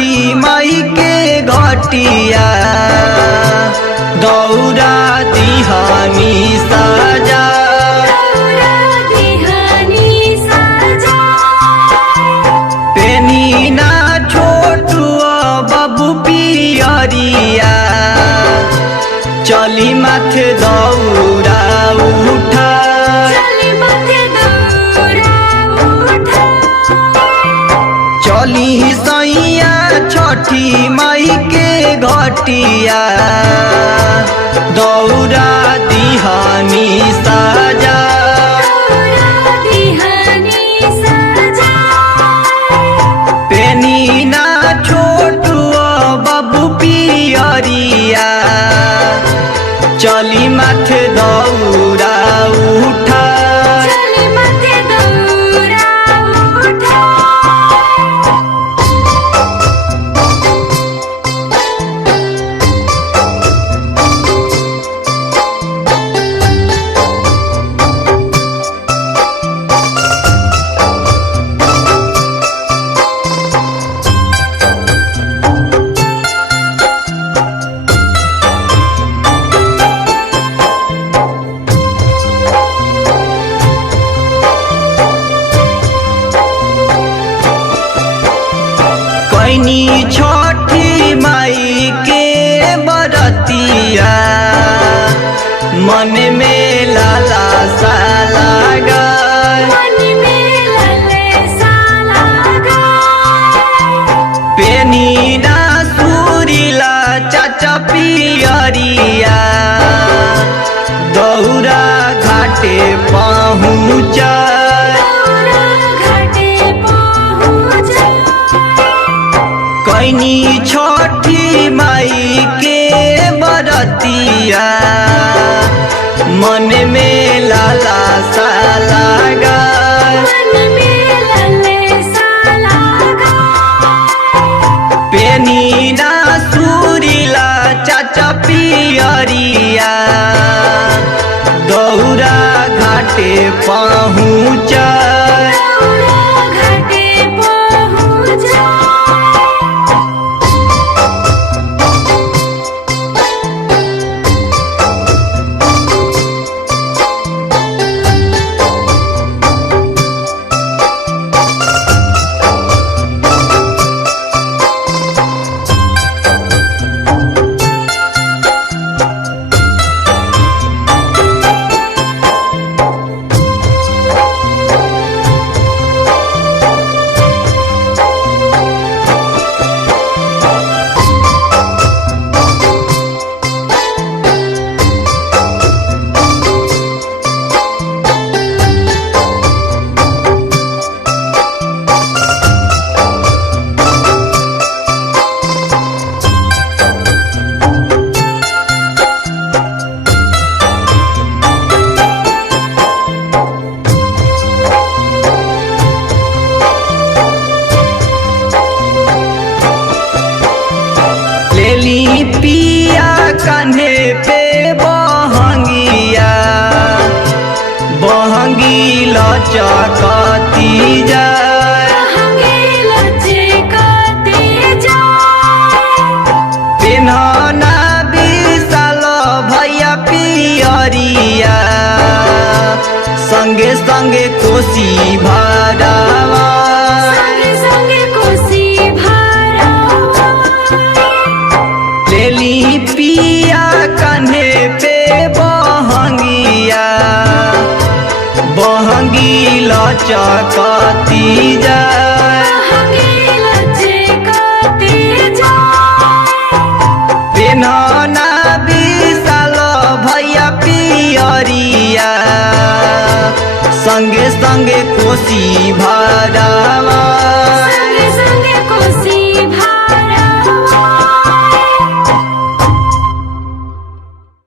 छठी माई के घटिया दौरा दिहानी साजा पेनी ना छोटू बाबू पियरिया चली माथे दौरा उठा चली सैया छठी माई के घटिया दौरा दिहानी साजा पेनी ना छोटू बाबू पियरिया चली माथे दौरा उठा छठी माई के बरतिया मन में लाला सा लगा पेनी ना सुरीला चाचा पियरिया दौरा घाटे पहुँचा कैनी छठी माई के बरतिया मन में लाला सा लगा पेनी ना सुरीला चाचा पियरिया दौरा घाटे पहुँचा पिया कन्हे पे बहंगिया बहंगी लचकती जाए पेन्हना विशाल भैया पियरिया संगे संगे कोसी भरावा पिया कन्हे पे बहंगिया बहंगी लचकती जाए पेन्हना विशाल भैया पियरिया संगे संगे कोसी भरा